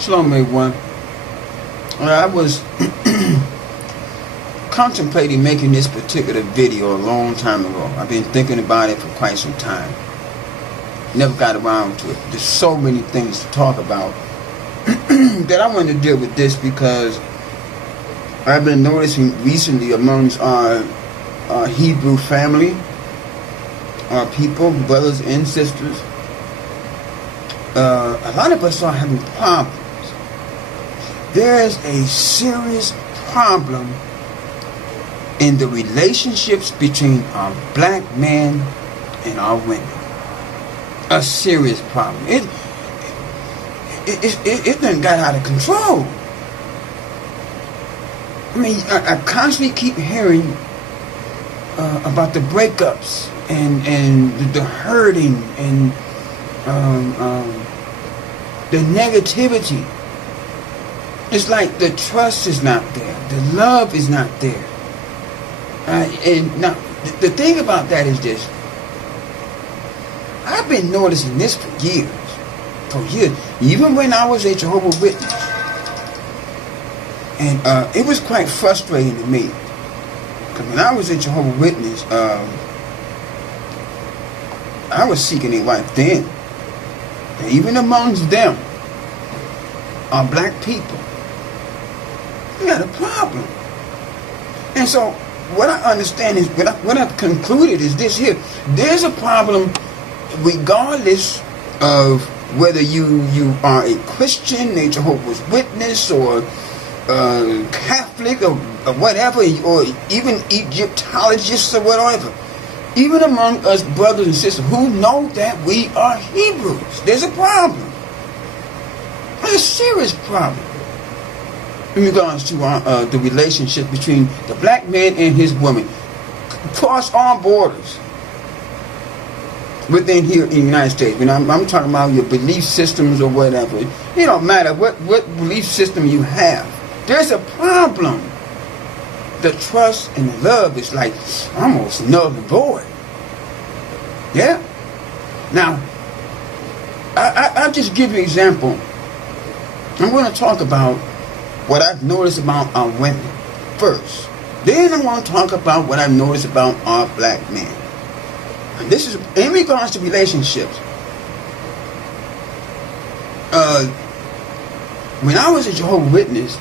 Shalom, everyone. I was contemplating making this particular video a long time ago. I've been thinking about it for quite some time. Never got around to it. There's so many things to talk about that I wanted to deal with this because I've been noticing recently amongst our Hebrew family, our people, brothers and sisters, a lot of us are having problems. There's a serious problem in the relationships between our black men and our women. A serious problem. It done got out of control. I mean, I constantly keep hearing about the breakups and the hurting and the negativity. It's like the trust is not there. The love is not there. And now, the thing about that is this. I've been noticing this for years. Even when I was a Jehovah's Witness. And it was quite frustrating to me. Because when I was a Jehovah's Witness, I was seeking a wife then. And even amongst them are black people. We got a problem. And so what I understand is, what I've concluded is this here. There's a problem regardless of whether you are a Christian, a Jehovah's Witness, or Catholic, or whatever, or even Egyptologists or whatever. Even among us brothers and sisters who know that we are Hebrews, there's a problem. There's a serious problem in regards to the relationship between the black man and his woman across all borders within here in the United States. When I'm talking about your belief systems or whatever. It don't matter what belief system you have. There's a problem. The trust and the love is like almost null and void. Yeah? Now, I'll just give you an example. I'm going to talk about what I've noticed about our women first. Then I'm going to talk about what I've noticed about our black men. And this is in regards to relationships. When I was a Jehovah's Witness,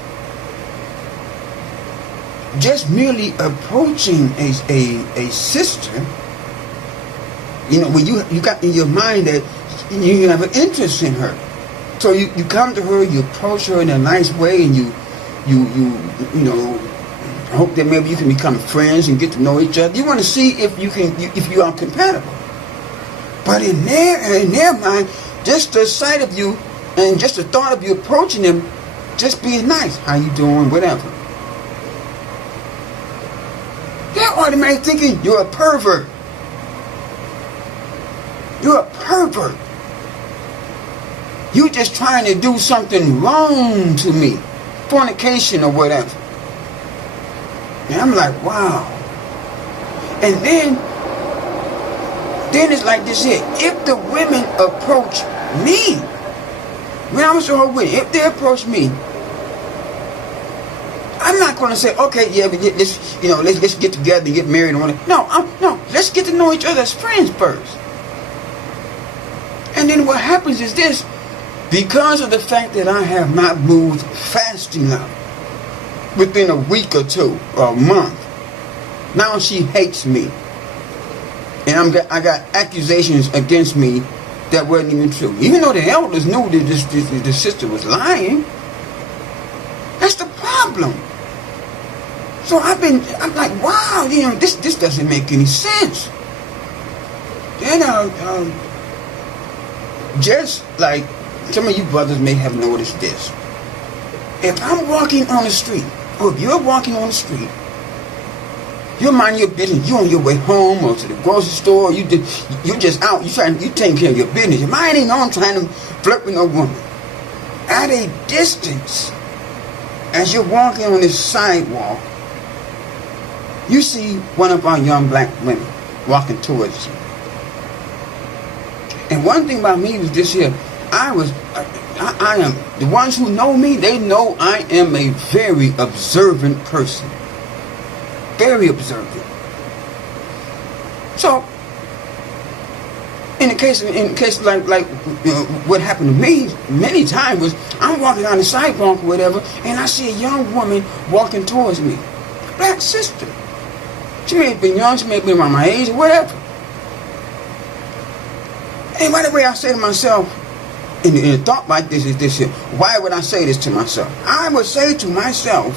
just merely approaching a sister, when you got in your mind that you have an interest in her. So you come to her, you approach her in a nice way, and you hope that maybe you can become friends and get to know each other. You want to see if you are compatible. But in their mind, just the sight of you and just the thought of you approaching them, just being nice, how you doing, whatever, they're automatically thinking you're a pervert. You're a pervert. You just trying to do something wrong to me. Fornication or whatever. And I'm like, wow. And then it's like this here. If the women approach me, when I was so with, if they approach me, I'm not going to say, okay, yeah, but let's get together and get married and whatever. No, let's get to know each other as friends first. And then what happens is this. Because of the fact that I have not moved fast enough within a week or two or a month, now she hates me. And I got accusations against me that wasn't even true. Even though the elders knew that the sister was lying. That's the problem. So I'm like, wow, this doesn't make any sense. Then just like some of you brothers may have noticed this. If I'm walking on the street, or if you're walking on the street, you're minding your business, you're on your way home or to the grocery store, you're just out, you're taking care of your business. Your mind ain't on trying to flirt with no woman. At a distance, as you're walking on this sidewalk, you see one of our young black women walking towards you. And one thing about me was this here. I am, the ones who know me, they know I am a very observant person. Very observant. So, in the case like what happened to me many times was, I'm walking down the sidewalk or whatever, and I see a young woman walking towards me. Black sister. She may have been young, she may have been around my age or whatever. And by the way, I say to myself, in a thought like this is this here. Why would I say this to myself? I would say to myself,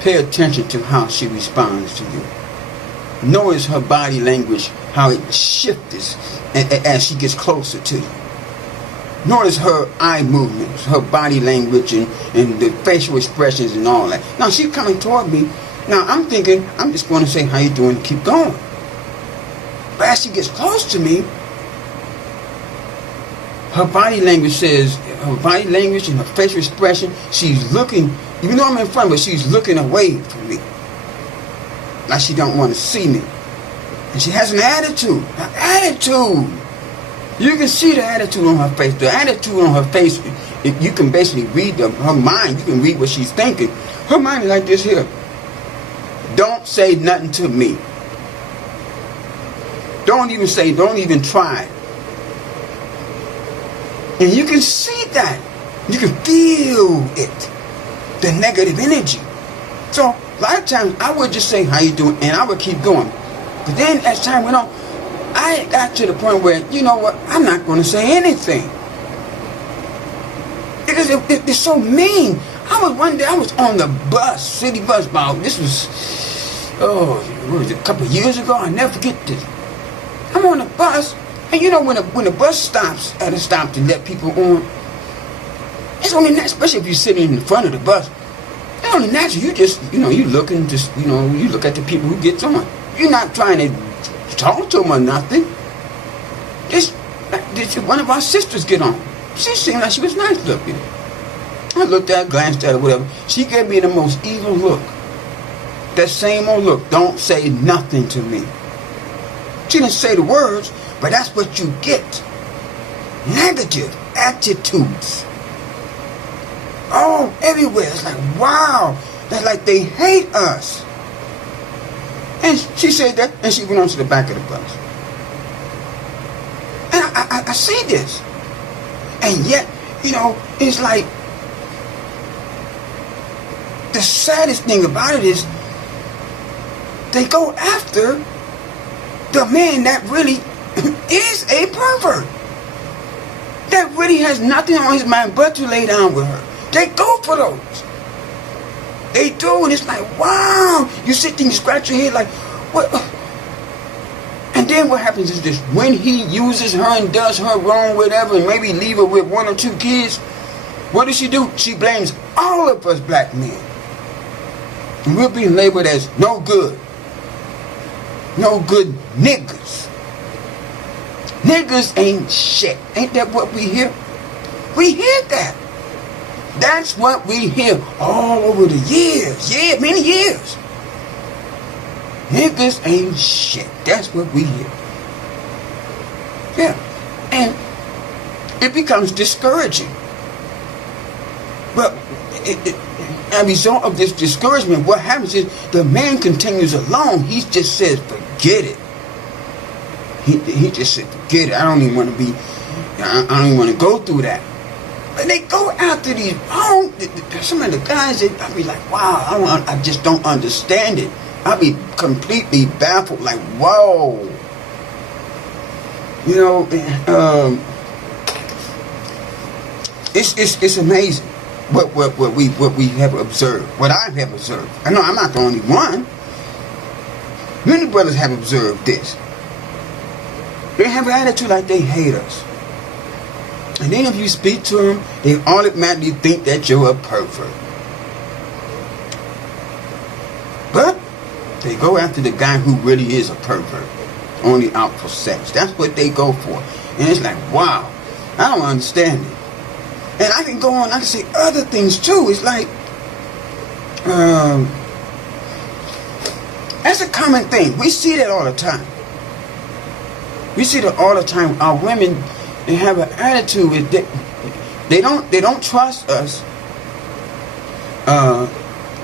pay attention to how she responds to you. Notice her body language, how it shifts as she gets closer to you. Notice her eye movements, her body language, and the facial expressions and all that. Now she's coming toward me. Now I'm thinking, I'm just going to say, how you doing? Keep going. But as she gets close to me, her body language says, her body language and her facial expression, she's looking, even though I'm in front of her, she's looking away from me. Like she don't want to see me. And she has an attitude. An attitude. You can see the attitude on her face. The attitude on her face, you can basically read her mind. You can read what she's thinking. Her mind is like this here. Don't say nothing to me. Don't even try. And you can see that. You can feel it. The negative energy. So, a lot of times, I would just say, how you doing? And I would keep going. But then, as time went on, I got to the point where, you know what? I'm not going to say anything. Because it's so mean. One day I was on the bus, city bus, this was, what was it, a couple of years ago? I'll never forget this. I'm on the bus. And you know, when the bus stops at a stop to let people on, it's only natural, especially if you're sitting in the front of the bus, it's only natural. You just, you looking, you look at the people who gets on. You're not trying to talk to them or nothing. Just one of our sisters get on. She seemed like she was nice looking. I looked at her, glanced at her, whatever. She gave me the most evil look. That same old look. Don't say nothing to me. She didn't say the words, but that's what you get. Negative attitudes. Oh, everywhere. It's like, wow. That's like they hate us. And she said that, and she went on to the back of the bus. And I see this. And yet, it's like, the saddest thing about it is, they go after the man that really is a pervert. That really has nothing on his mind but to lay down with her. They go for those. They do, and it's like, wow. You sit there and you scratch your head like, what? And then what happens is this. When he uses her and does her wrong, whatever, and maybe leave her with 1 or 2 kids, what does she do? She blames all of us black men. And we're being labeled as no good. No good niggas. Niggas ain't shit. Ain't that what we hear? We hear that. That's what we hear all over the years. Yeah, many years. Niggas ain't shit. That's what we hear. Yeah. And it becomes discouraging. But as a result of this discouragement, what happens is the man continues along. He just says, forget it. He just said, forget it. I don't even want to go through that. But they go after these, some of the guys, I be like, wow, I just don't understand it. I be completely baffled, like, whoa. It's amazing what we have observed, what I have observed. I know I'm not the only one. Many brothers have observed this. They have an attitude like they hate us. And then if you speak to them, they automatically think that you're a pervert. But they go after the guy who really is a pervert, only out for sex. That's what they go for. And it's like, wow, I don't understand it. And I can go on, I can say other things too. It's like, that's a common thing. We see that all the time. We see that all the time. Our women, they have an attitude. They don't trust us.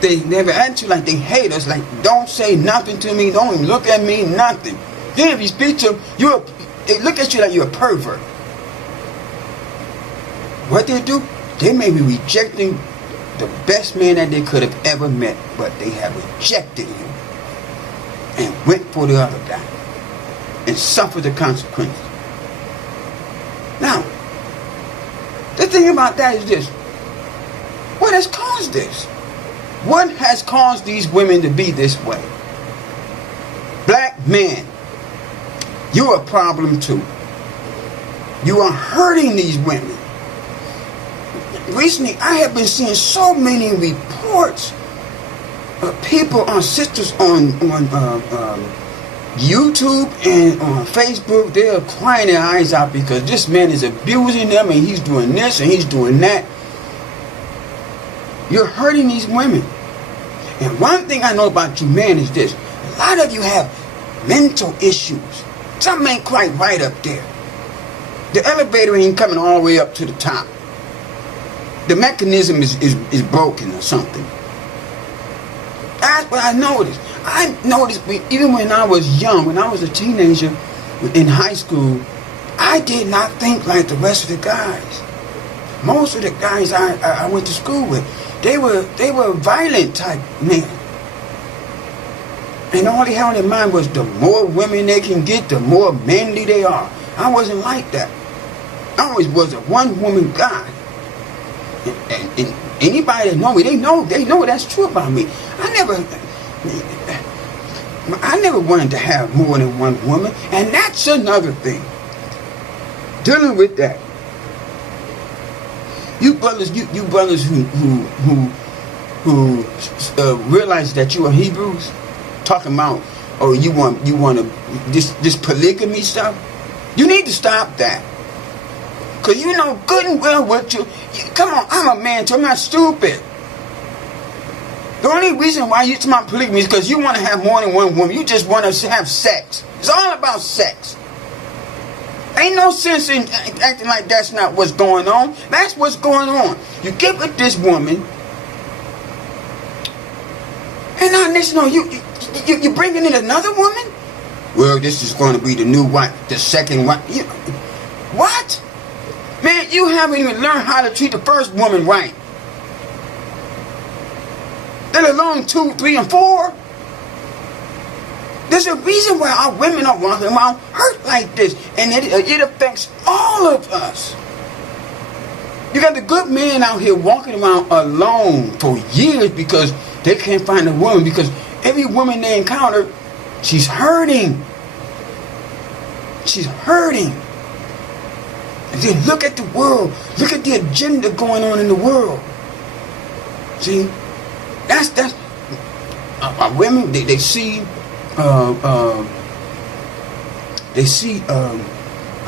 They never answer, like they hate us. Like, don't say nothing to me. Don't even look at me. Nothing. Then if you speak to them, they look at you like you're a pervert. What they do? They may be rejecting the best man that they could have ever met, but they have rejected him and went for the other guy and suffered the consequences. Now, the thing about that is this. What has caused this? What has caused these women to be this way? Black men, you're a problem too. You are hurting these women. Recently, I have been seeing so many reports of people, sisters on YouTube and on Facebook. They are crying their eyes out because this man is abusing them and he's doing this and he's doing that. You're hurting these women. And one thing I know about you men is this. A lot of you have mental issues. Something ain't quite right up there. The elevator ain't coming all the way up to the top. The mechanism is broken or something. That's what I noticed. I noticed even when I was young, when I was a teenager in high school, I did not think like the rest of the guys. Most of the guys I went to school with, they were violent type men. And all they had in mind was the more women they can get, the more manly they are. I wasn't like that. I always was a one-woman guy. And anybody that know me, they know that's true about me. I never wanted to have more than one woman, and that's another thing. Dealing with that, you brothers who realize that you are Hebrews, talking about, oh, you want to this polygamy stuff. You need to stop that. Because you know good and well what you... Come on, I'm a man too. I'm not stupid. The only reason why you talk about polygamy is because you want to have more than one woman. You just want to have sex. It's all about sex. Ain't no sense in acting like that's not what's going on. That's what's going on. You get with this woman, and now next, you bringing in another woman? Well, this is going to be the new wife, the second wife. What? Man, you haven't even learned how to treat the first woman right. Let alone 2, 3, and 4. There's a reason why our women are walking around hurt like this. And it affects all of us. You got the good men out here walking around alone for years because they can't find a woman. Because every woman they encounter, she's hurting. She's hurting. And then look at the world. Look at the agenda going on in the world. See? That's our women, they see a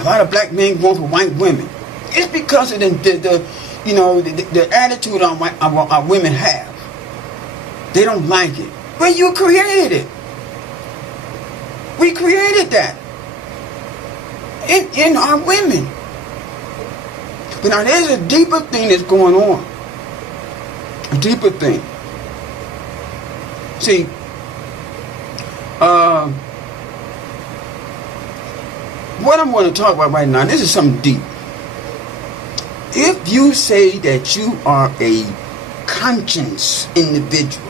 lot of black men going for white women. It's because of the attitude our women have. They don't like it. But you created it. We created that in our women. But now there's a deeper thing that's going on. A deeper thing. See, what I'm going to talk about right now, this is something deep. If you say that you are a conscious individual,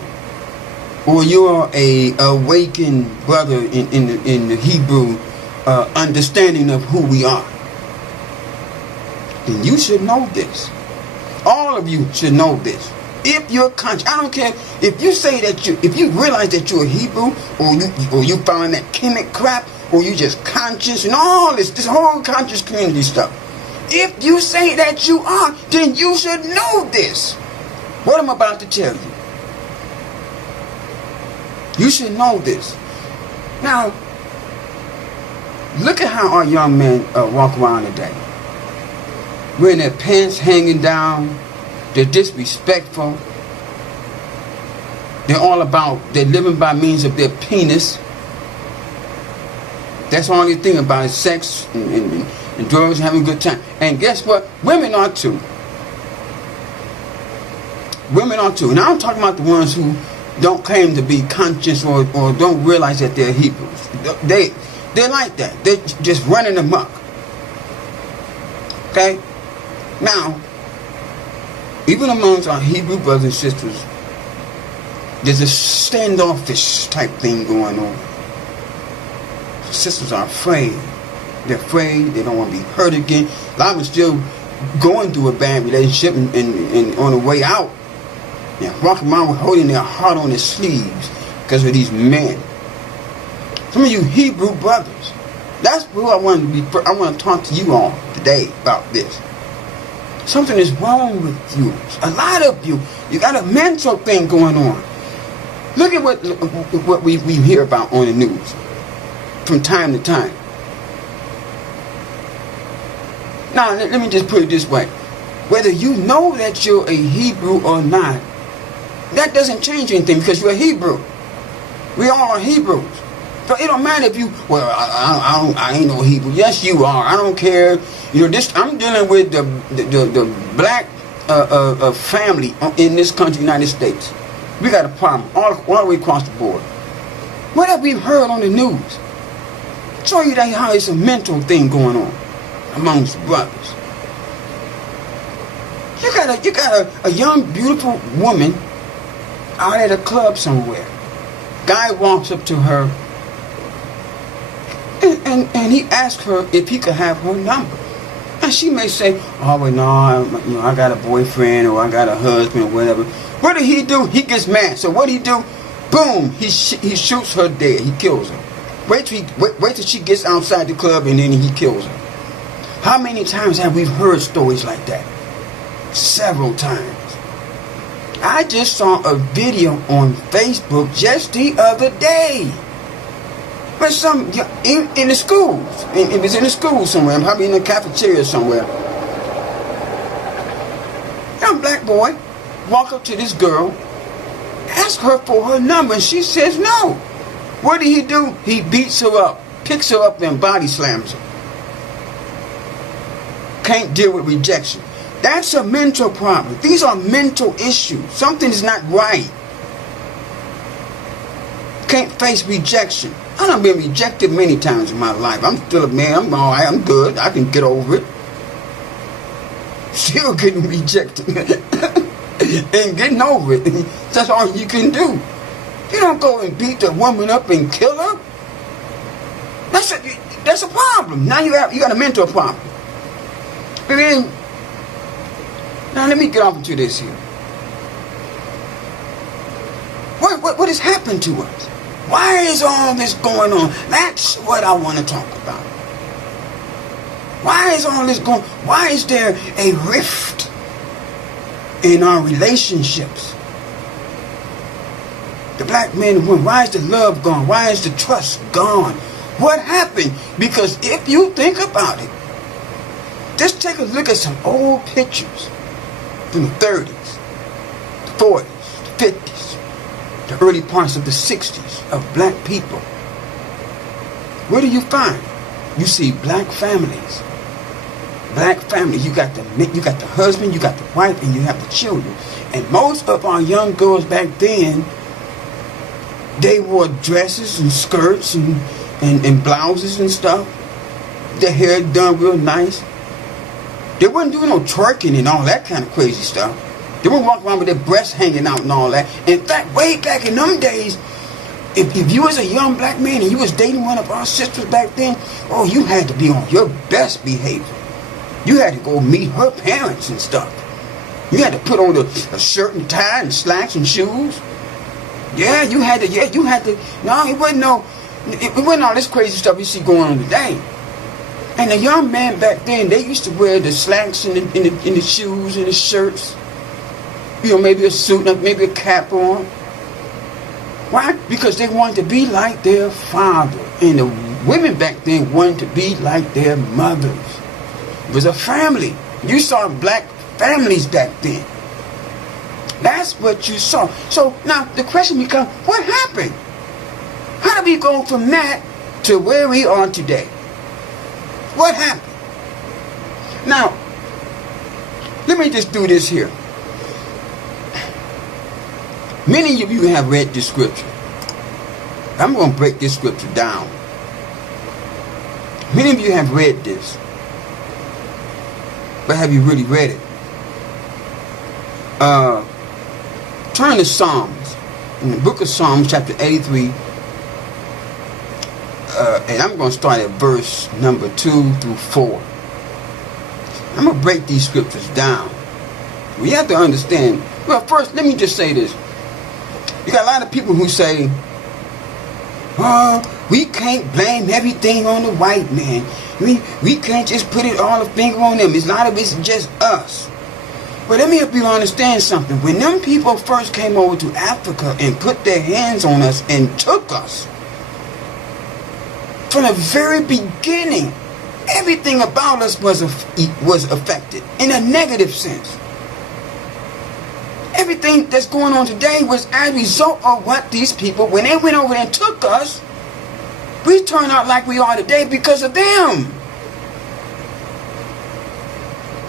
or you are a awakened brother in the Hebrew understanding of who we are, then you should know this. All of you should know this. If you're conscious, I don't care if you say that if you realize that you're a Hebrew, or you found that Kemet crap, or you just conscious and all this whole conscious community stuff. If you say that you are, then you should know this. What I'm about to tell you. You should know this. Now, look at how our young men walk around today. Wearing their pants hanging down. They're disrespectful. They're living by means of their penis. That's the only thing about it, sex and drugs and having a good time. And guess what? Women are too. Women are too. And I'm talking about the ones who don't claim to be conscious or don't realize that they're Hebrews. They're like that. They're just running amok. Okay? Now, even amongst our Hebrew brothers and sisters, there's a standoffish type thing going on. Sisters are afraid. They're afraid. They don't want to be hurt again. A lot of them still going through a bad relationship and on the way out, they're walking around with holding their heart on their sleeves because of these men. Some of you Hebrew brothers, that's who I want to talk to you all today about this. Something is wrong with you. A lot of you got a mental thing going on. Look at what we hear about on the news from time to time. Now, let me just put it this way. Whether you know that you're a Hebrew or not, that doesn't change anything because you're a Hebrew. We all are Hebrews. So it don't matter if you, well, I ain't no Hebrew. Yes, you are. I don't care. You know, I'm dealing with the black family in this country, United States. We got a problem all the way across the board. What have we heard on the news? Show you that how it's a mental thing going on amongst brothers. You got a young, beautiful woman out at a club somewhere. Guy walks up to her and he asks her if he could have her number. And she may say, oh, well, no, I got a boyfriend or I got a husband or whatever. What did he do? He gets mad. So what did he do? Boom, he shoots her dead. He kills her. Wait till she gets outside the club and then he kills her. How many times have we heard stories like that? Several times. I just saw a video on Facebook just the other day. But in the schools. It was in the school somewhere. Probably in the cafeteria somewhere. Young black boy walk up to this girl, ask her for her number, and she says no. What did he do? He beats her up, picks her up, and body slams her. Can't deal with rejection. That's a mental problem. These are mental issues. Something is not right. Can't face rejection. I've been rejected many times in my life. I'm still a man. I'm all right. I'm good. I can get over it. Still getting rejected. And getting over it. That's all you can do. You don't go and beat the woman up and kill her. That's a problem. Now you got a mental problem. And then, now let me get off into this here. What has happened to us? Why is all this going on? That's what I want to talk about. Why is all this going on? Why is there a rift in our relationships? The black men and women, why is the love gone? Why is the trust gone? What happened? Because if you think about it, just take a look at some old pictures from the 30s, the 40s, the 50s, the early parts of the 60s of black people. What do you find? You see black families. Black families. You got the husband, you got the wife, and you have the children. And most of our young girls back then, they wore dresses and skirts and blouses and stuff. Their hair done real nice. They wasn't doing no twerking and all that kind of crazy stuff. They wouldn't walk around with their breasts hanging out and all that. In fact, way back in them days, if you was a young black man and you was dating one of our sisters back then, oh, you had to be on your best behavior. You had to go meet her parents and stuff. You had to put on a shirt and tie and slacks and shoes. Yeah, you had to. No, it wasn't all this crazy stuff you see going on today. And the young man back then, they used to wear the slacks and the shoes and the shirts. You know, maybe a suit, maybe a cap on. Why? Because they wanted to be like their father. And the women back then wanted to be like their mothers. It was a family. You saw black families back then. That's what you saw. So now the question becomes, what happened? How did we go from that to where we are today? What happened? Now, let me just do this here. Many of you have read this scripture. I'm going to break this scripture down. Many of you have read this. But have you really read it? Turn to Psalms. In the book of Psalms, chapter 83. And I'm going to start at verse number 2 through 4. I'm going to break these scriptures down. We have to understand. Well, first, let me just say this. You got a lot of people who say, oh, we can't blame everything on the white man. We can't just put it all the finger on them. A lot of it's just us. But let me help you understand something. When them people first came over to Africa and put their hands on us and took us, from the very beginning, everything about us was affected in a negative sense. Everything that's going on today was as a result of what these people, when they went over and took us, we turned out like we are today because of them.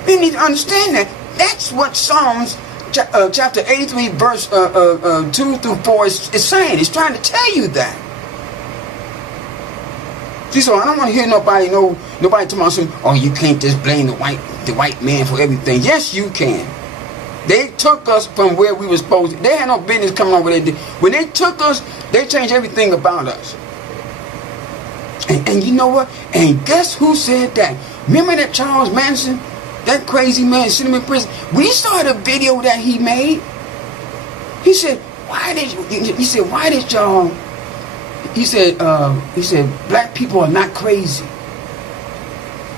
We need to understand that. That's what Psalms chapter 83 verse 2 through 4 is saying. It's trying to tell you that. See, so I don't want to hear nobody talking about some, oh, you can't just blame the white man for everything. Yes, you can. They took us from where we were supposed to. They had no business coming over there. When they took us, they changed everything about us. And you know what? And guess who said that? Remember that Charles Manson? That crazy man sitting in prison? We saw the video that he made. He said, why did y'all... He said, black people are not crazy.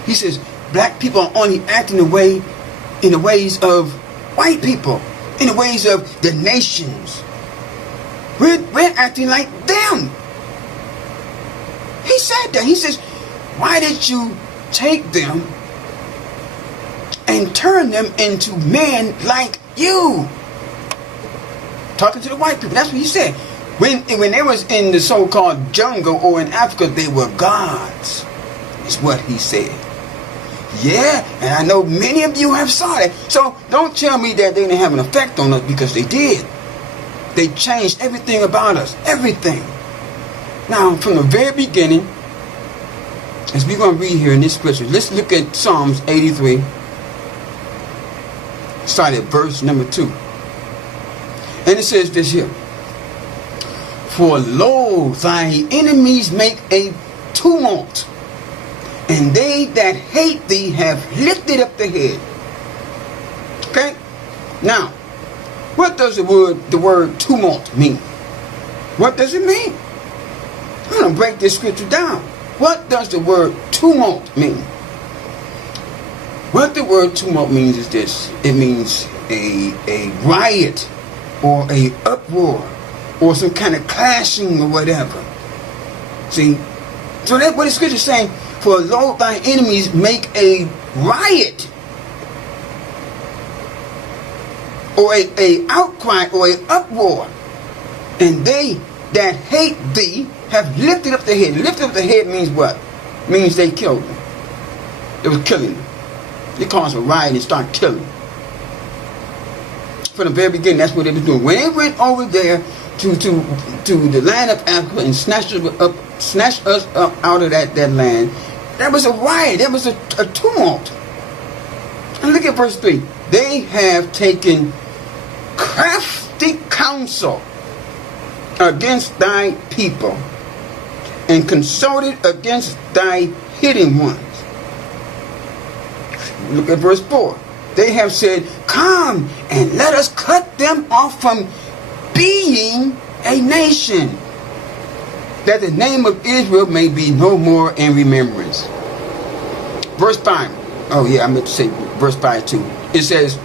He says, black people are only acting in the ways of white people, in the ways of the nations. We're acting like them. He said that. He says, why did you take them and turn them into men like you? Talking to the white people. That's what he said. When they was in the so-called jungle or in Africa, they were gods. Is what he said. Yeah, and I know many of you have saw that. So don't tell me that they didn't have an effect on us, because they did. They changed everything about us. Everything. Now, from the very beginning, as we're going to read here in this scripture, let's look at Psalms 83. Start at verse number 2. And it says this here. For lo, thy enemies make a tumult, and they that hate thee have lifted up the head. Okay? Now, what does the word tumult mean? What does it mean? I'm going to break this scripture down. What does the word tumult mean? What the word tumult means is this. It means a riot or a uproar, or some kind of clashing or whatever. See? So that's what the scripture is saying. For lo, thy enemies make a riot, or a outcry, or a uproar, and they that hate thee have lifted up the head. Lifted up the head means what? Means they killed them. It was killing them. They caused a riot and start killing. From the very beginning, that's what they were doing. When they went over there to the land of Africa and snatched us up out of that land, there was a riot. There was a tumult. And look at verse 3. They have taken crafty counsel against thy people, and consulted against thy hidden ones. Look at verse 4. They have said, come and let us cut them off from being a nation, that the name of Israel may be no more in remembrance. Verse 5. Oh yeah, I meant to say verse 5 too. It says,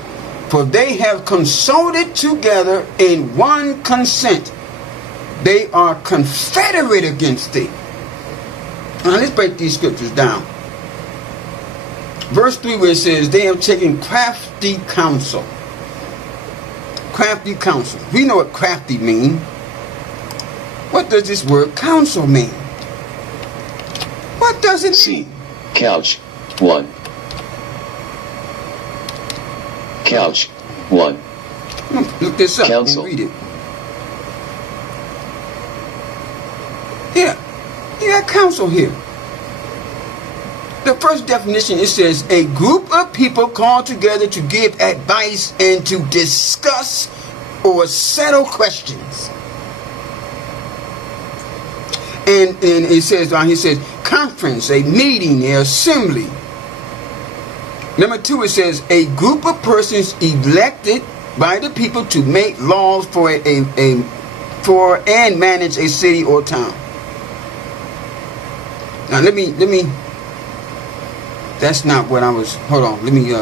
for they have consulted together in one consent. They are confederate against thee. Now let's break these scriptures down. Verse 3, where it says, they have taken crafty counsel. Crafty counsel. We know what crafty means. What does this word counsel mean? What does it mean? Couch 1. Couch 1. Look this up Counsel. and read it. Here, you got counsel here. The first definition, it says, a group of people called together to give advice and to discuss or settle questions. And it says down here, it says, conference, a meeting, an assembly. Number 2, it says, a group of persons elected by the people to make laws for and manage a city or town. Now let me that's not what I was, hold on, let me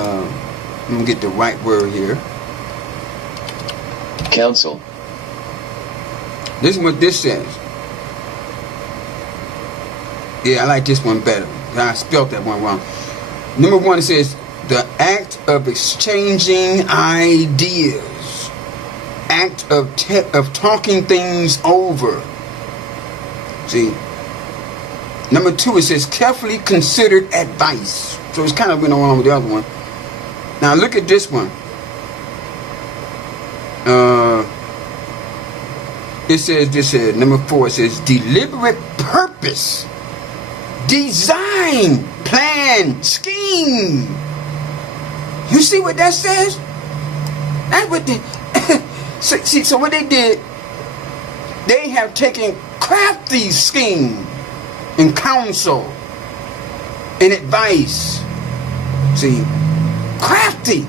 get the right word here. Council. This is what this says. Yeah, I like this one better. I spelled that one wrong. Number 1, it says, the act of exchanging ideas. Act of talking things over. See? Number 2, it says carefully considered advice. So it's kind of been along with the other one. Now look at this one. It says this here, number 4, it says deliberate purpose, design, plan, scheme. You see what that says? That's what they so what they did, they have taken crafty scheme and counsel and advice. See, crafty,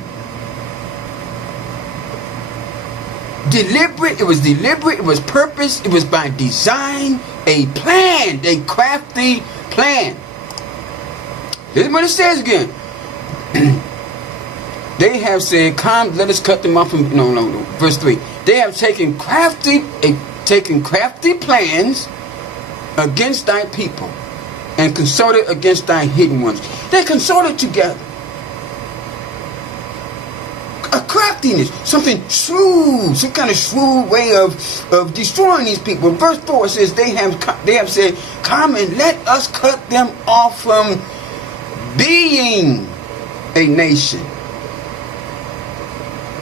deliberate. It was deliberate. It was purpose. It was by design. A plan, a crafty plan. Here's what it says again. They have said, "Come, let us cut them off." From no. Verse 3. They have taken crafty plans against thy people, and consulted against thy hidden ones. They consulted together. A craftiness, something shrewd, some kind of shrewd way of destroying these people. Verse 4 says they have said, "Come and let us cut them off from being a nation."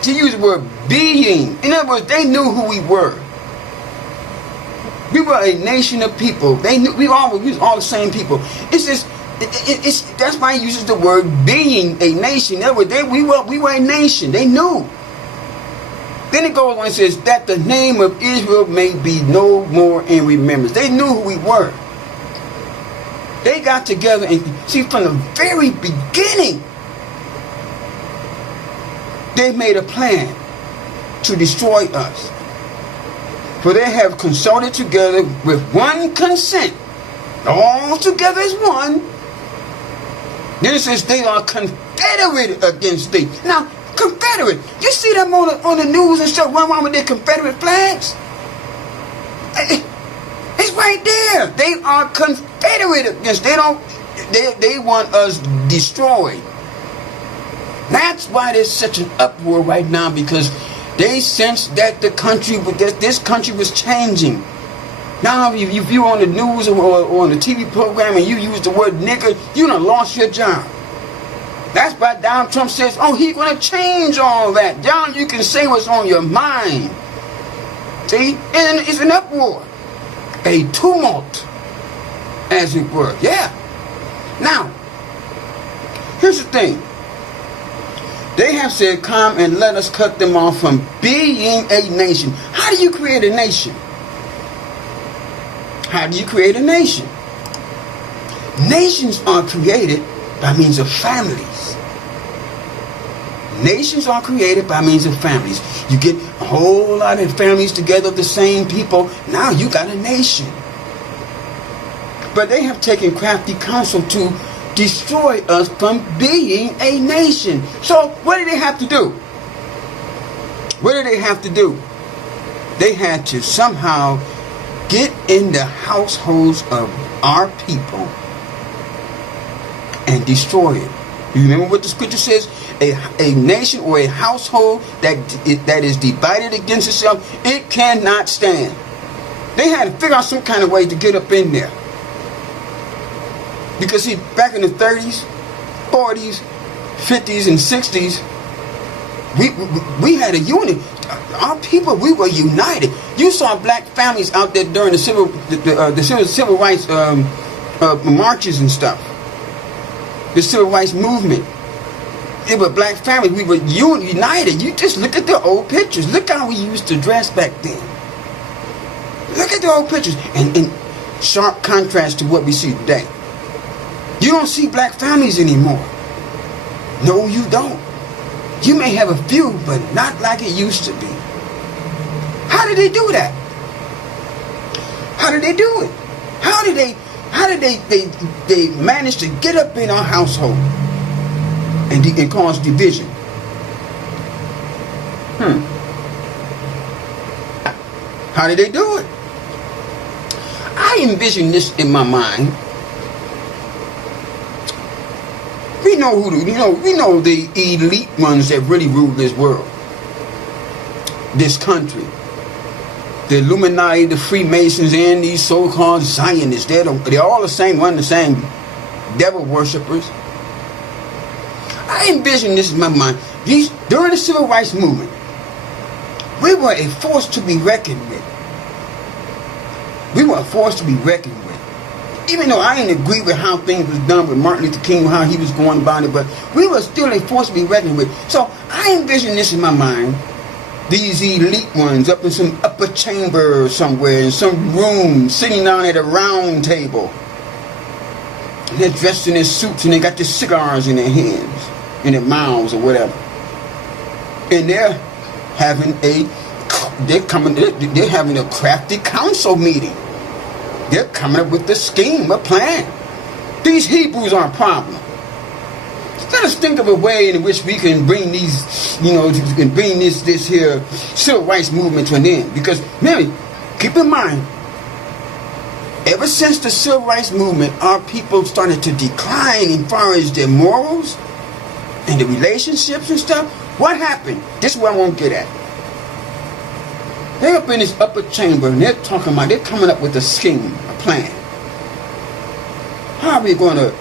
To use the word being. In other words, they knew who we were. We were a nation of people. They knew we was all the same people. It's just that's why he uses the word being a nation. In other words, we were a nation. They knew. Then it goes on and says that the name of Israel may be no more in remembrance. They knew who we were. They got together and see from the very beginning. They made a plan to destroy us. For they have consulted together with one consent. All together as one. Then it says they are confederate against thee. Now, confederate. You see them on the news and stuff run around with their Confederate flags? It's right there. They are confederate against. They want us destroyed. That's why there's such an uproar right now, because they sense that this country was changing. Now, if you're on the news or on the TV program and you use the word nigger, you done lost your job. That's why Donald Trump says, oh, he's going to change all that. John, you can say what's on your mind. See? And it's an uproar. A tumult, as it were. Yeah. Now, here's the thing. They have said, come and let us cut them off from being a nation. How do you create a nation? How do you create a nation? Nations are created by means of families. Nations are created by means of families. You get a whole lot of families together of the same people. Now you got a nation. But they have taken crafty counsel to destroy us from being a nation. So what did they have to do? What did they have to do? They had to somehow get in the households of our people and destroy it. You remember what the scripture says? A nation or a household that is divided against itself, it cannot stand. They had to figure out some kind of way to get up in there. Because see, back in the 30s, 40s, 50s, and 60s, we had a unit. our people, we were united. You saw black families out there during the civil rights marches and stuff. The civil rights movement. It was black families. We were united. You just look at the old pictures. Look how we used to dress back then. Look at the old pictures. And in sharp contrast to what we see today. You don't see black families anymore. No, you don't. You may have a few, but not like it used to be. How did they do that? How did they do it? How did they manage to get up in our household and cause division? How did they do it? I envision this in my mind. We know the elite ones that really rule this world, this country. The Illuminati, the Freemasons, and these so-called Zionists. They're all the same, one the same devil worshippers. I envision this in my mind. During the civil rights movement, we were a force to be reckoned with. We were a force to be reckoned with. Even though I didn't agree with how things was done with Martin Luther King, how he was going about it, but we were still a force to be reckoned with. So I envision this in my mind. These elite ones up in some upper chamber somewhere, in some room, sitting down at a round table. And they're dressed in their suits and they got their cigars in their hands, in their mouths or whatever. And they're having a crafty council meeting. They're coming up with a scheme, a plan. These Hebrews are a problem. Let us think of a way in which we can bring these, bring this here civil rights movement to an end. Because, Mary, keep in mind, ever since the civil rights movement, our people started to decline as far as their morals and the relationships and stuff. What happened? This is what I want to get at. They're up in this upper chamber and they're coming up with a scheme, a plan. How are we going to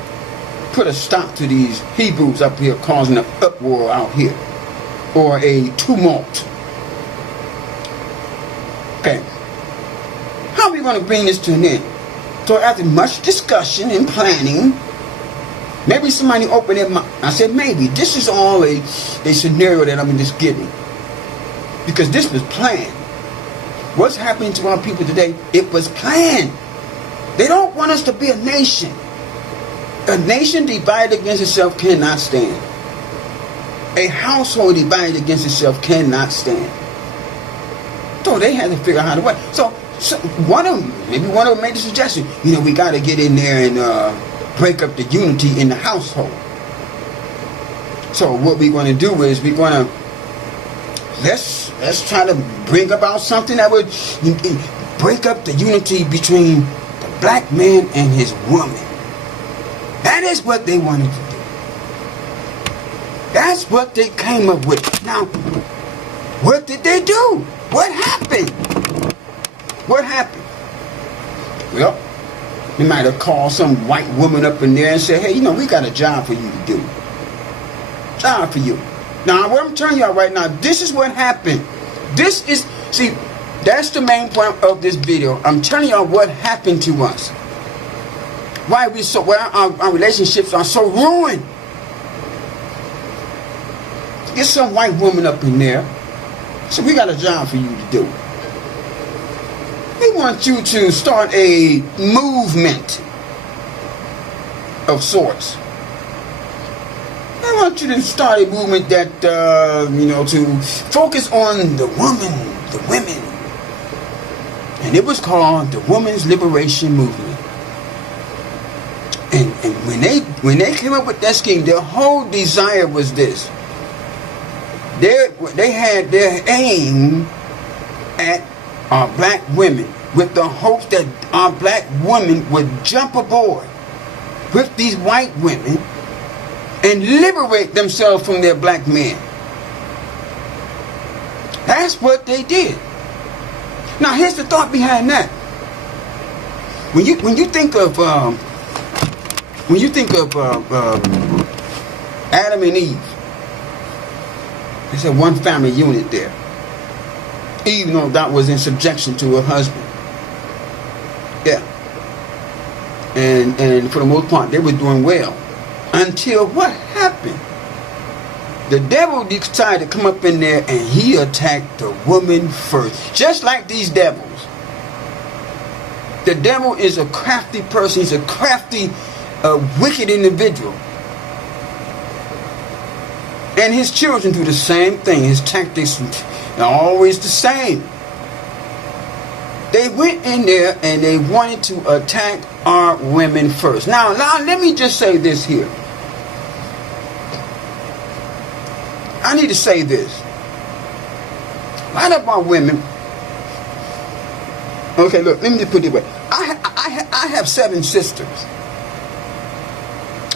put a stop to these Hebrews up here causing an uproar out here, or a tumult? Okay, how are we going to bring this to an end? So after much discussion and planning, maybe somebody opened their mouth. I said maybe this is all a scenario that I'm just giving, because this was planned. What's happening to our people today? It was planned. They don't want us to be a nation. A nation divided against itself cannot stand. A household divided against itself cannot stand. So they had to figure out how to work. So one of them made the suggestion, we got to get in there and break up the unity in the household. So what we're going to do is we're going to let's try to bring about something that would break up the unity between the black man and his woman. That is what they wanted to do. That's what they came up with. Now, what did they do? What happened? What happened? Well, they might have called some white woman up in there and said, hey, we got a job for you to do. Job for you. Now, what I'm telling y'all right now, this is what happened. See, that's the main point of this video. I'm telling y'all what happened to us. Why our relationships are so ruined. Get some white woman up in there. So we got a job for you to do. We want you to start a movement of sorts. I want you to start a movement that, to focus on the women. And it was called the Women's Liberation Movement. And when they came up with that scheme, their whole desire was this. They had their aim at our black women with the hopes that our black women would jump aboard with these white women and liberate themselves from their black men. That's what they did. Now here's the thought behind that. When you think of Adam and Eve, it's a one family unit there. even though that was in subjection to her husband. Yeah. And for the most part, they were doing well. Until what happened? The devil decided to come up in there and he attacked the woman first. Just like these devils. The devil is a crafty person. He's a crafty, wicked individual. And his children do the same thing. His tactics are always the same. They went in there and they wanted to attack our women first. Now let me just say this here. I need to say this. A lot of our women. Okay, look, let me just put it this way. I have 7 sisters.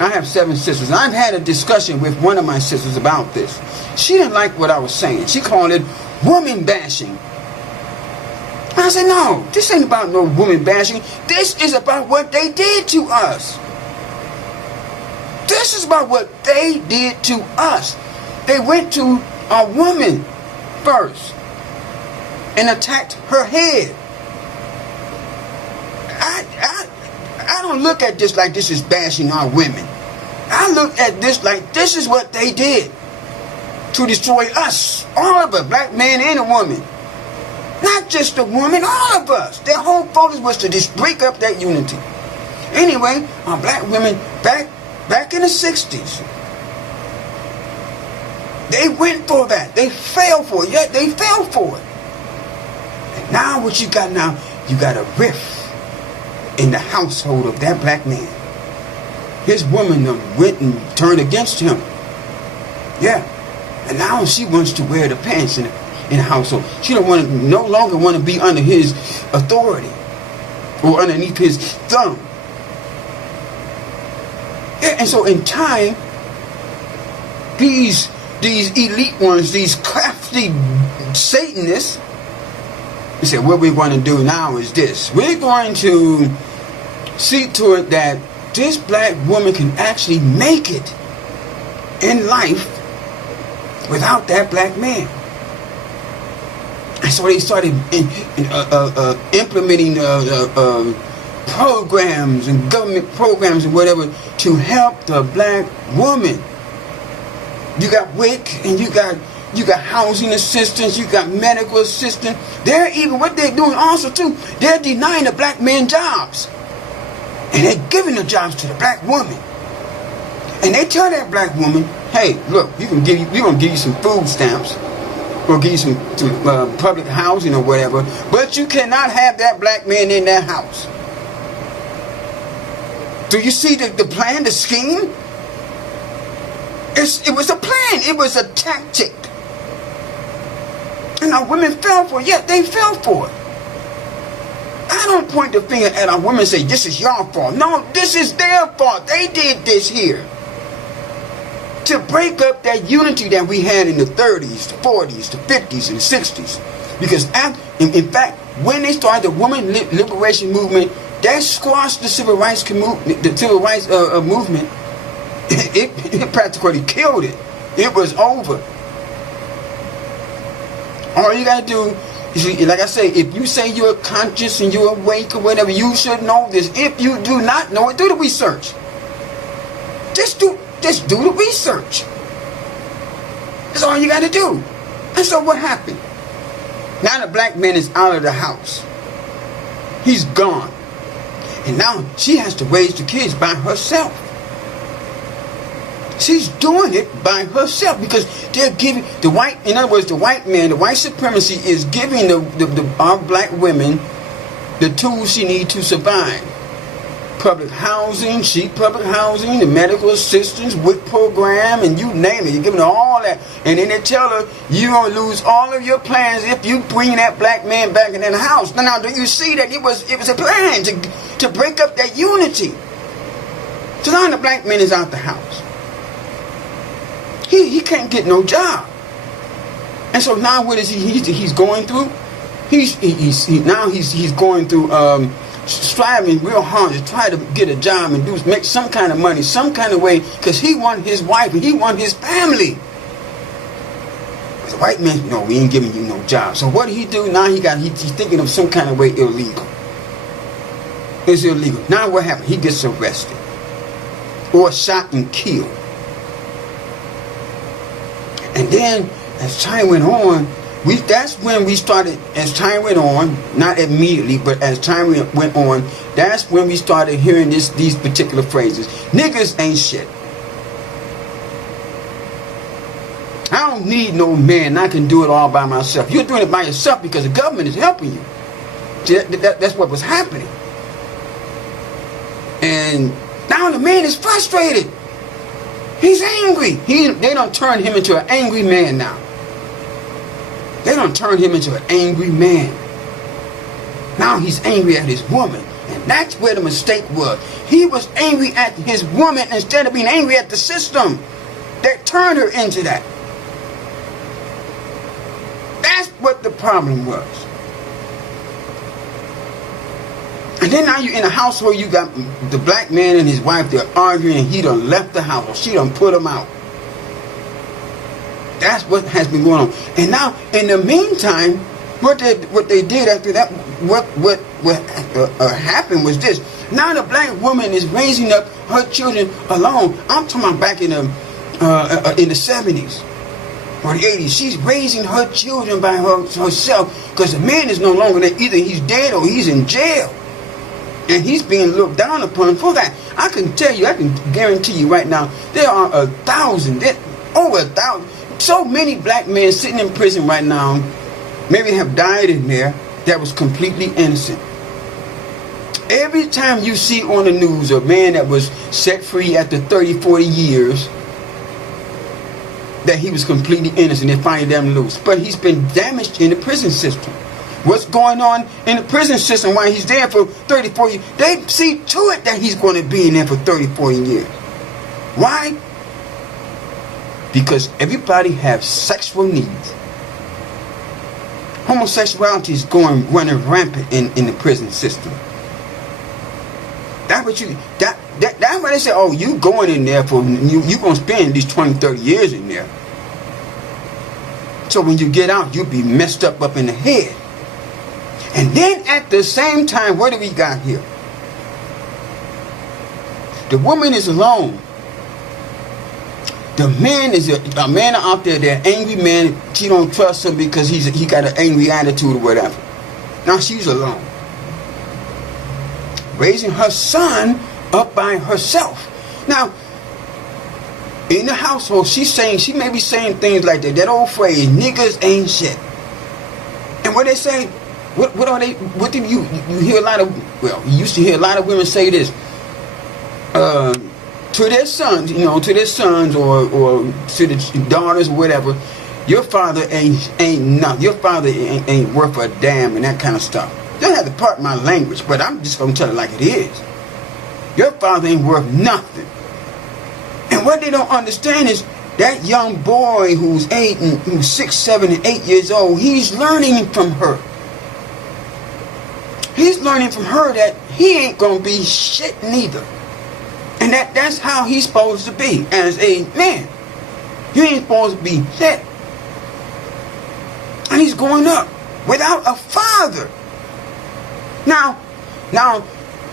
I have 7 sisters. And I've had a discussion with one of my sisters about this. She didn't like what I was saying. She called it woman bashing. I said, no, this ain't about no woman bashing. This is about what they did to us. This is about what they did to us. They went to a woman first and attacked her head. I don't look at this like this is bashing our women. I look at this like this is what they did to destroy us, all of us, black man and a woman. Not just the woman, all of us. Their whole focus was to just break up that unity. Anyway, our black women back in the 60s, they went for that. They fell for it. Yeah, they fell for it. And now what you got now, you got a rift in the household of that black man. His woman went and turned against him. Yeah. And now she wants to wear the pants in the household. She no longer want to be under his authority or underneath his thumb. Yeah, and so in time, these elite ones, these crafty Satanists, they said, what we're going to do now is this. We're going to see to it that this black woman can actually make it in life without that black man. And so they started implementing programs and government programs and whatever to help the black woman. You got WIC and you got housing assistance, you got medical assistance. They're even, what they're doing also too, they're denying the black men jobs. And they're giving the jobs to the black woman. And they tell that black woman, hey, look, we're going to give you some food stamps. We'll give you some public housing or whatever. But you cannot have that black man in that house. Do you see the plan, the scheme? It was a plan. It was a tactic. And our women fell for it. Yeah, they fell for it. I don't point the finger at our women and say, this is your fault. No, this is their fault. They did this here. To break up that unity that we had in the 30s, the 40s, the 50s, and the 60s. Because in fact, when they started the women liberation movement, that squashed the civil rights movement. It practically killed it. It was over. All you gotta do is, like I say, if you say you're conscious and you're awake or whatever, you should know this. If you do not know it, do the research. Just do the research. That's all you gotta do. And so what happened? Now the black man is out of the house. He's gone. And now she has to raise the kids by herself. She's doing it by herself because they're giving the white, in other words, the white man, the white supremacy is giving our black women the tools she needs to survive. Public housing, cheap public housing, the medical assistance, WIC program, and you name it. You're giving her all that. And then they tell her, you're going to lose all of your plans if you bring that black man back in that house. Now, do you see that it was a plan to break up that unity? So now the black man is out the house. He can't get no job. And so now what is he's going through? He's going through striving real hard to try to get a job and make some kind of money, some kind of way, because he wants his wife and he wants his family. The white man, no, we ain't giving you no job. So what did he do? Now he's thinking of some kind of way illegal. It's illegal. Now what happened? He gets arrested. Or shot and killed. And then, as time went on, that's when we started, as time went on, not immediately, but as time went on, that's when we started hearing these particular phrases. Niggas ain't shit. I don't need no man. I can do it all by myself. You're doing it by yourself because the government is helping you. That's what was happening. And now the man is frustrated. He's angry. They don't turn him into an angry man now. They don't turn him into an angry man. Now he's angry at his woman. And that's where the mistake was. He was angry at his woman instead of being angry at the system that turned her into that. That's what the problem was. And then now you're in a household, you got the black man and his wife, they're arguing, and he done left the house, or she done put him out. That's what has been going on. And now, in the meantime, what they did after that, what happened was this. Now the black woman is raising up her children alone. I'm talking about back in the 70s or the 80s. She's raising her children by herself because the man is no longer there. Either he's dead or he's in jail. And he's being looked down upon for that. I can tell you, I can guarantee you right now, there are over 1,000. So many black men sitting in prison right now, maybe have died in there, that was completely innocent. Every time you see on the news a man that was set free after 30, 40 years, that he was completely innocent, they find them loose. But he's been damaged in the prison system. What's going on in the prison system while he's there for 30, 40 years? They see to it that he's going to be in there for 30, 40 years. Why? Because everybody has sexual needs. Homosexuality is running rampant in the prison system. That's why they say, oh, you going in there for, you going to spend these 20, 30 years in there. So when you get out, you'll be messed up in the head. And then at the same time, what do we got here? The woman is alone. The man is a man out there, that angry man. She don't trust him because he got an angry attitude or whatever. Now she's alone, raising her son up by herself. Now in the household, she may be saying things like that old phrase, "Niggas ain't shit." And what they say, what are they? What did you hear a lot of? Well, you used to hear a lot of women say this. To their sons, or to the daughters or whatever, your father ain't nothing. Your father ain't worth a damn and that kind of stuff. They don't have to part my language, but I'm just gonna tell it like it is. Your father ain't worth nothing. And what they don't understand is that young boy who's 6, 7, and 8 years old, he's learning from her. He's learning from her that he ain't gonna be shit neither. And that's how he's supposed to be as a man. You ain't supposed to be shit. And he's growing up without a father. Now,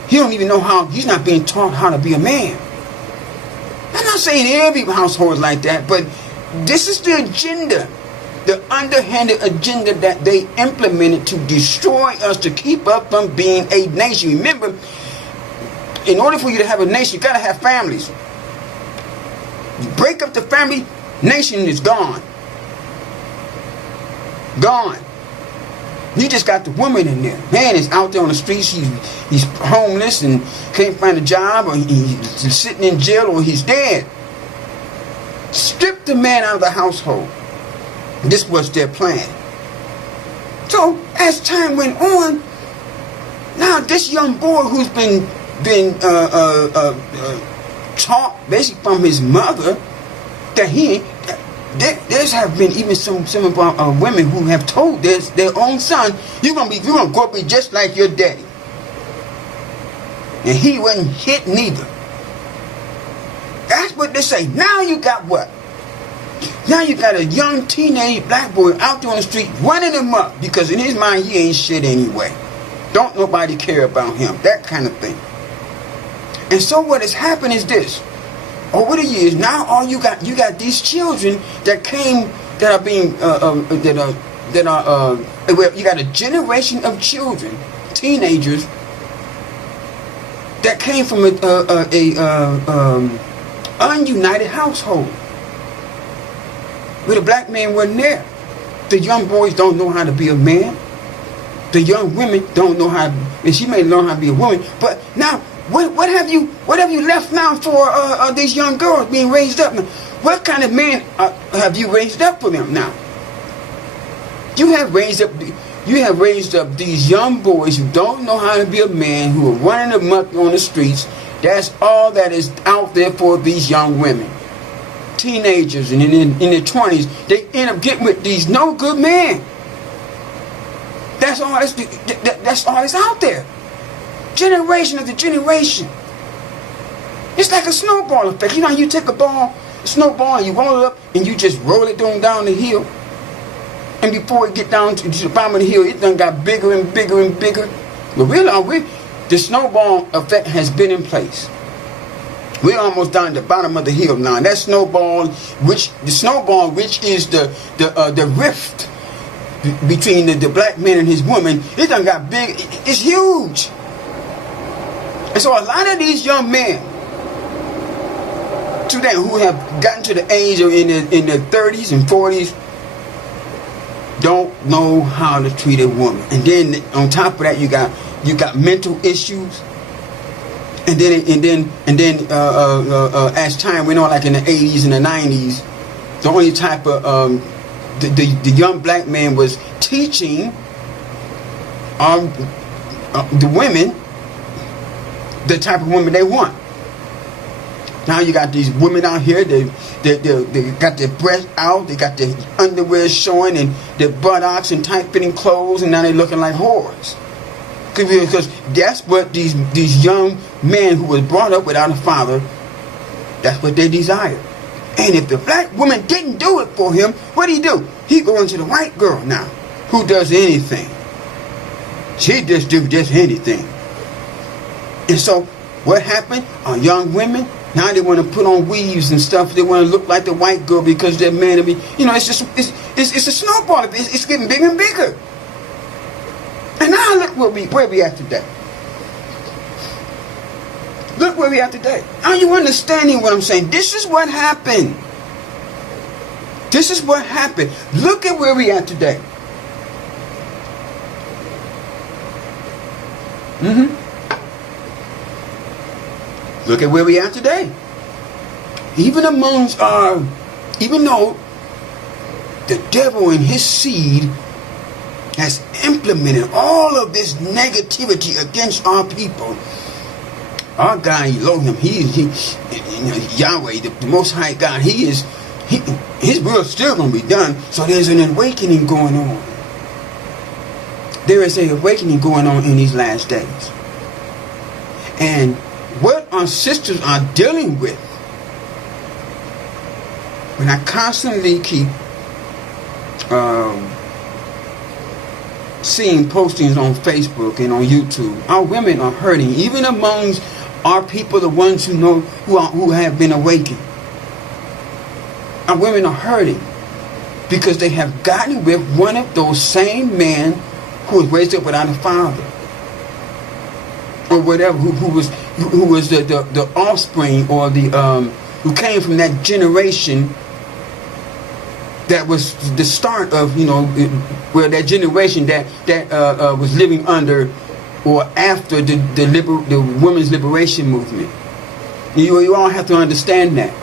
he don't even know how, he's not being taught how to be a man. I'm not saying every household is like that, but this is the agenda. The underhanded agenda that they implemented to destroy us, to keep us from being a nation. Remember, in order for you to have a nation, you got to have families. You break up the family, nation is gone. Gone. You just got the woman in there. Man is out there on the streets. He's homeless and can't find a job, or he's sitting in jail, or he's dead. Strip the man out of the household. This was their plan. So as time went on, now this young boy who's been taught basically from his mother that there's have been even some of our women who have told their own son, you're gonna grow up be just like your daddy, and he wasn't hit neither. That's what they say. Now you got what? Now you got a young teenage black boy out there on the street running him up because in his mind he ain't shit anyway. Don't nobody care about him. That kind of thing. And so what has happened is this. Over the years, now all you got these children that came, that are being you got a generation of children, teenagers that came from a ununited household where the black man wasn't there. The young boys don't know how to be a man. The young women don't know how, and she may learn how to be a woman. But now, what have you left now for these young girls being raised up? Now, what kind of man have you raised up for them now? You have raised up these young boys who don't know how to be a man, who are running amok on the streets. That's all that is out there for these young women. Teenagers and in their 20s, they end up getting with these no good men. That's all that's out there. Generation after generation. It's like a snowball effect. You know how you take a snowball, and you roll it up and you just roll it down the hill. And before it get down to the bottom of the hill, it done got bigger and bigger and bigger. But the snowball effect has been in place. We're almost down to the bottom of the hill now. And that snowball, which is the rift between the black man and his woman, it done got big. It's huge. And so a lot of these young men today who have gotten to the age of in their 30s and 40s don't know how to treat a woman. And then on top of that, you got mental issues. And then as time went on, like in the 80s and the 90s, the only type of the young black man was teaching the women the type of women they want. Now you got these women out here, they got their breasts out, they got their underwear showing and their buttocks and tight-fitting clothes, and now they're looking like whores. Because that's what these young men who was brought up without a father, that's what they desire. And if the black woman didn't do it for him, what do? He going to the white girl now, who does anything. She just do anything. And so what happened? Young women, now they want to put on weaves and stuff. They want to look like the white girl because they're man to be. It's a snowball. It's getting bigger and bigger. And now look where we at today. Look where we are today. Are you understanding what I'm saying? This is what happened. This is what happened. Look at where we are today. Look at where we are today. Even though the devil and his seed has implemented all of this negativity against our people, our God Elohim, Yahweh, the Most High God, His will is still going to be done. So there's an awakening going on. There is an awakening going on in these last days. And what our sisters are dealing with, when I constantly keep seeing postings on Facebook and on YouTube, our women are hurting, even amongst our people, the ones who have been awakened. Our women are hurting because they have gotten with one of those same men who was raised up without a father, or whatever, who was the offspring, or who came from that generation that was the start of, where that generation that was living under or after the women's liberation movement. You all have to understand that.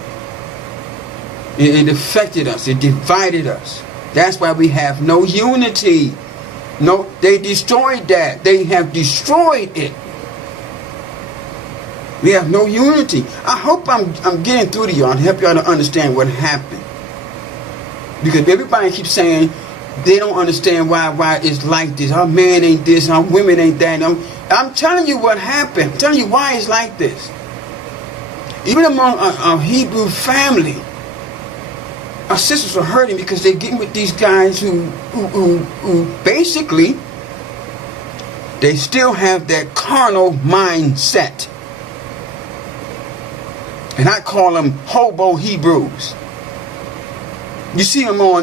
It affected us. It divided us. That's why we have no unity. No, they destroyed that. They have destroyed it. We have no unity. I hope I'm getting through to y'all to help y'all to understand what happened. Because everybody keeps saying they don't understand why it's like this. Our man ain't this, our women ain't that. I'm telling you what happened. I'm telling you why it's like this. Even among our Hebrew family, our sisters are hurting because they're getting with these guys who basically, they still have that carnal mindset. And I call them hobo Hebrews. You see them on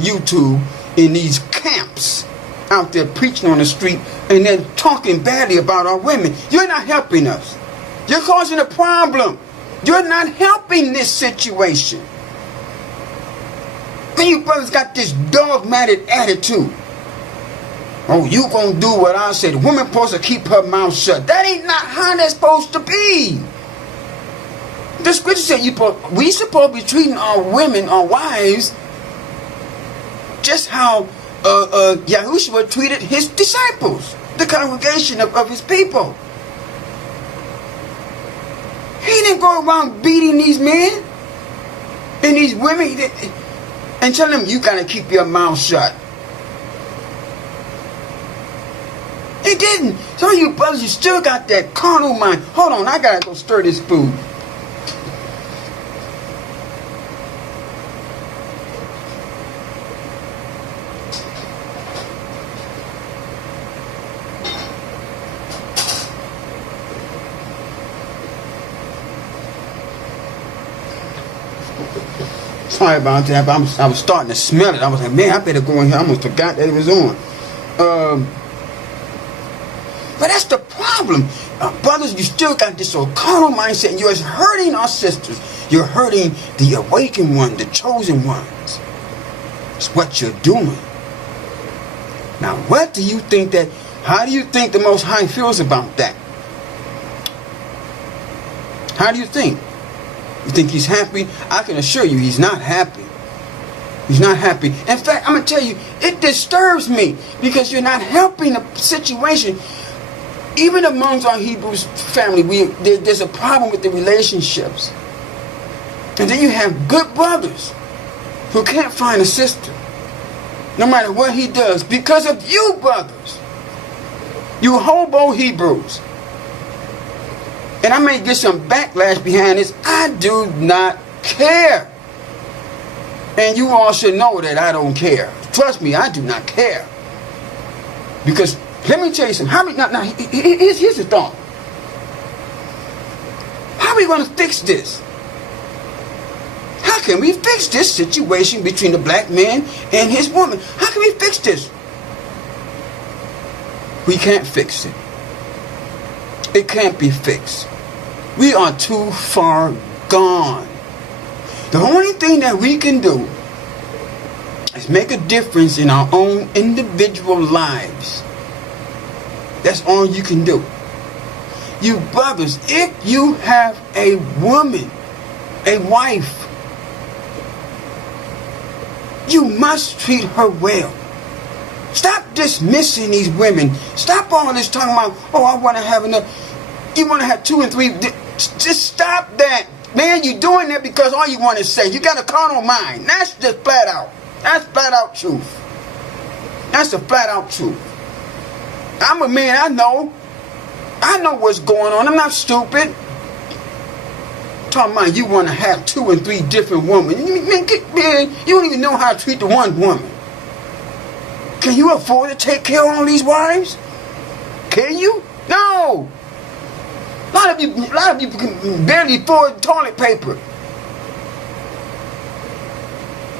YouTube in these camps out there preaching on the street, and they're talking badly about our women. You're not helping us. You're causing a problem. You're not helping this situation. And you brothers got this dogmatic attitude. Oh, you gonna do what I said. The woman supposed to keep her mouth shut. That ain't not how that's supposed to be. The scripture said we supposed to be treating our women, our wives, just how Yahushua treated his disciples, the congregation of his people. He didn't go around beating these men and these women and telling them, you gotta keep your mouth shut. He didn't. Some of you brothers, you still got that carnal mind. Hold on, I gotta go stir this food. Sorry about that, but I was starting to smell it. I was like, man, I better go in here. I almost forgot that it was on. But that's the problem. Brothers, you still got this old carnal mindset, and you're hurting our sisters. You're hurting the awakened ones, the chosen ones. It's what you're doing. Now, how do you think the Most High feels about that? How do you think? You think he's happy? I can assure you he's not happy. He's not happy. In fact, I'm going to tell you, it disturbs me because you're not helping the situation. Even amongst our Hebrew family, there's a problem with the relationships. And then you have good brothers who can't find a sister, no matter what he does, because of you brothers. You hobo Hebrews. And I may get some backlash behind this. I do not care. And you all should know that I don't care. Trust me, I do not care. Because, let me tell you something. Here's the thought. How are we going to fix this? How can we fix this situation between the black man and his woman? How can we fix this? We can't fix it. It can't be fixed. We are too far gone. The only thing that we can do is make a difference in our own individual lives. That's all you can do. You brothers, if you have a woman, a wife, you must treat her well. Stop dismissing these women. Stop all this talking about, oh, I want to have enough. You want to have 2 and 3. Just stop that. Man, you're doing that because all you want to say. You got a carnal mind. That's just flat out. That's flat out truth. That's the flat out truth. I'm a man. I know what's going on. I'm not stupid. Talking about you want to have 2 and 3 different women. Man, you don't even know how to treat the one woman. Can you afford to take care of all these wives? Can you? No. A lot of you can barely afford toilet paper.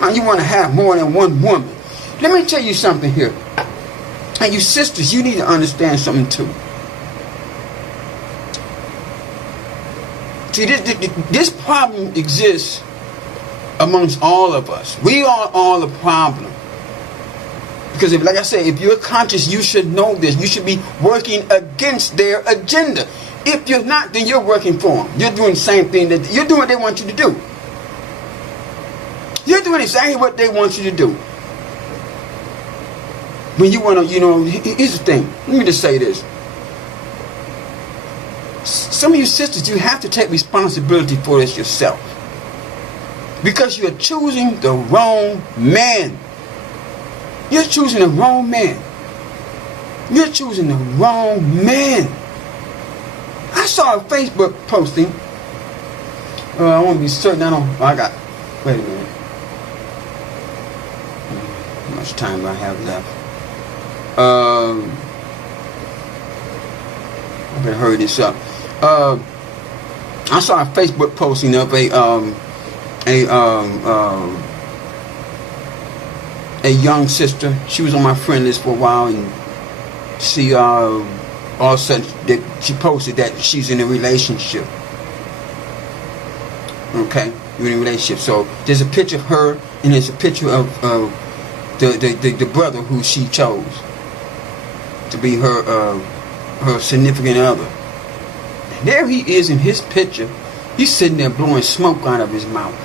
And you want to have more than one woman. Let me tell you something here. And you sisters, you need to understand something too. See, this problem exists amongst all of us. We are all the problem. Because like I said, if you're conscious, you should know this. You should be working against their agenda. If you're not, then you're working for them. You're doing the same thing that you're doing what they want you to do. You're doing exactly what they want you to do. When you want to, here's the thing. Let me just say this. Some of you sisters, you have to take responsibility for this yourself. Because you're choosing the wrong man. You're choosing the wrong man. You're choosing the wrong man. I saw a Facebook posting. I want to be certain. Wait a minute. much time I have left. I better hurry this up. I saw a Facebook posting of a young sister. She was on my friend list for a while, and she all of a sudden she posted that she's in a relationship. Okay, you're in a relationship. So there's a picture of her, and there's a picture of the brother who she chose to be her significant other. And there he is in his picture. He's sitting there blowing smoke out of his mouth.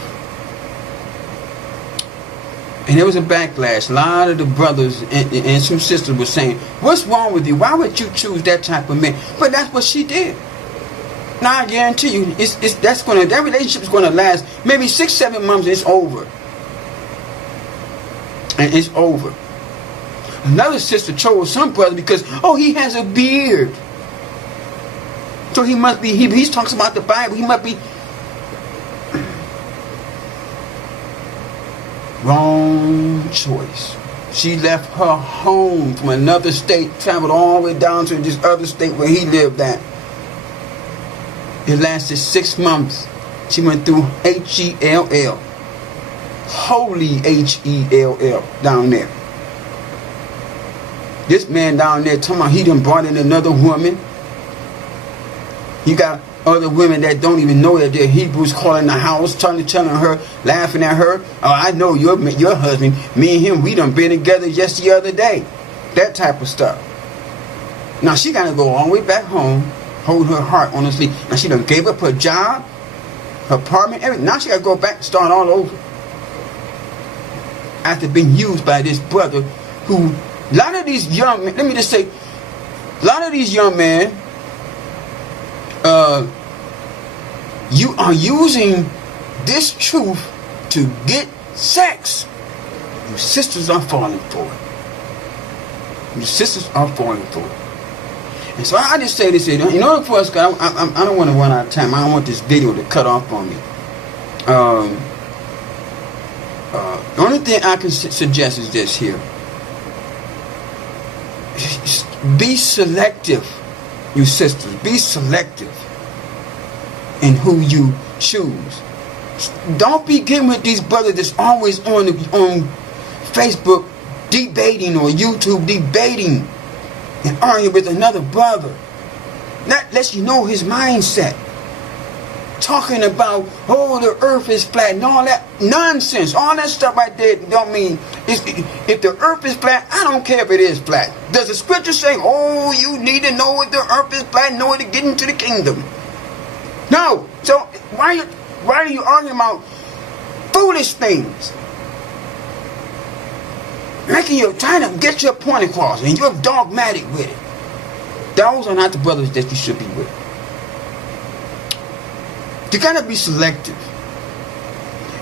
And there was a backlash. A lot of the brothers and some sisters were saying, "What's wrong with you? Why would you choose that type of man?" But that's what she did. Now I guarantee you, that relationship is gonna last maybe 6-7 months. And it's over. And it's over. Another sister chose some brother because, oh, he has a beard. So he must be, he talks about the Bible, he must be. Wrong choice. She left her home from another state, traveled all the way down to this other state where he lived at. It lasted 6 months. She went through H-E-L-L. Holy H-E-L-L down there. This man down there talking about he done brought in another woman. You got other women that don't even know that they're Hebrews calling the house, telling her, laughing at her. "Oh, I know your husband. Me and him, we done been together just the other day." That type of stuff. Now she got to go all the way back home, hold her heart on her sleeve. Now she done gave up her job, her apartment, everything. Now she got to go back and start all over. After being used by this brother who, a lot of these young men, let me just say, a lot of these young men, you are using this truth to get sex. Your sisters are falling for it. Your sisters are falling for it. And so I just say this, in order for us, I don't want to run out of time. I don't want this video to cut off on me. The only thing I can suggest is this here. Be selective, you sisters. Be selective in who you choose. Don't be getting with these brothers that's always on Facebook debating or YouTube debating and arguing with another brother. That lets you know his mindset. Talking about, oh, the earth is flat and all that nonsense. All that stuff right there don't mean, if the earth is flat, I don't care if it is flat. Does the scripture say, oh, you need to know if the earth is flat in order to get into the kingdom? No. So why are you arguing about foolish things? Trying to get your point across and you're dogmatic with it. Those are not the brothers that you should be with. You gotta be selective.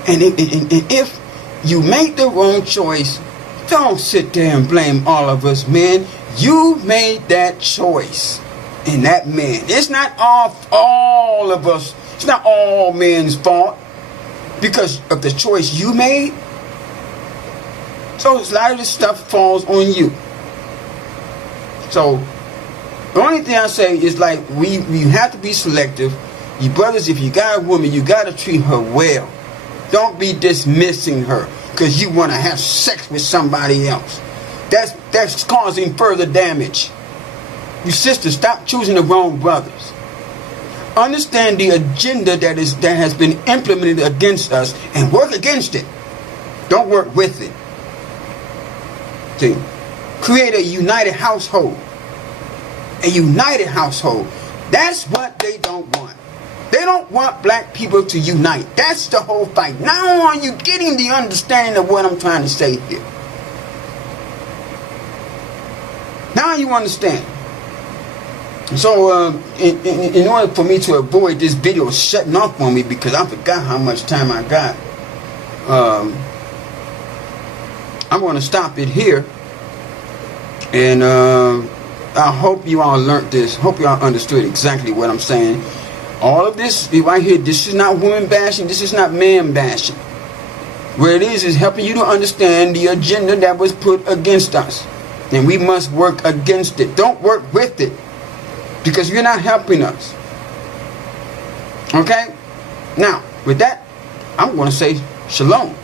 And if you make the wrong choice, don't sit there and blame all of us men. You made that choice. And that man. It's not all of us. It's not all men's fault. Because of the choice you made. So a lot of this stuff falls on you. So the only thing I say is like we have to be selective. You brothers, if you got a woman, you got to treat her well. Don't be dismissing her because you want to have sex with somebody else. That's causing further damage. You sisters, stop choosing the wrong brothers. Understand the agenda that has been implemented against us and work against it. Don't work with it. See, create a united household. A united household. That's what they don't want. They don't want black people to unite. That's the whole fight. Now are you getting the understanding of what I'm trying to say here? Now you understand. So in order for me to avoid this video shutting off on me because I forgot how much time I got, I'm going to stop it here. And I hope you all learned this. Hope you all understood exactly what I'm saying. All of this right here, this is not woman bashing. This is not man bashing. What it is helping you to understand the agenda that was put against us. And we must work against it. Don't work with it. Because you're not helping us. Okay? Now, with that, I'm going to say shalom.